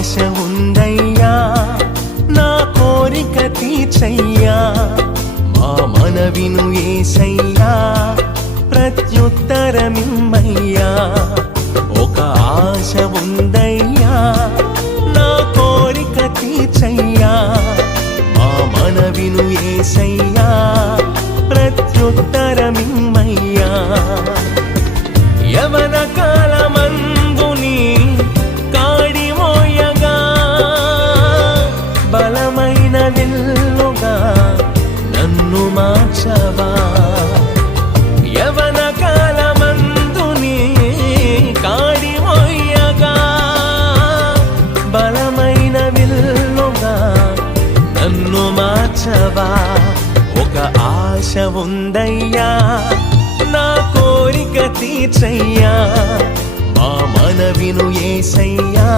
ఆశ ఉందయ్యా నా కోరిక తీర్చయ్యా మా మనవిను యేసయ్యా ప్రత్యుత్తరమిమ్మయ్యా ఒక ఆశ ఉందయ్యా నా కోరిక తీర్చయ్యా మా మనవిను యేసయ్యా ప్రత్యుత్తరమిమ్మయ్యా యవన కాలమందుని కాడి మోయగా బలమైన విల్లుగా నన్ను మార్చవా యవన కాలమందుని కాడి మోయగా బలమైన విల్లుగా నన్ను మార్చవా ఒక ఆశ ఉందయ్యా నా కోరిక తీర్చయ్యా మా మనవిను యేసయ్యా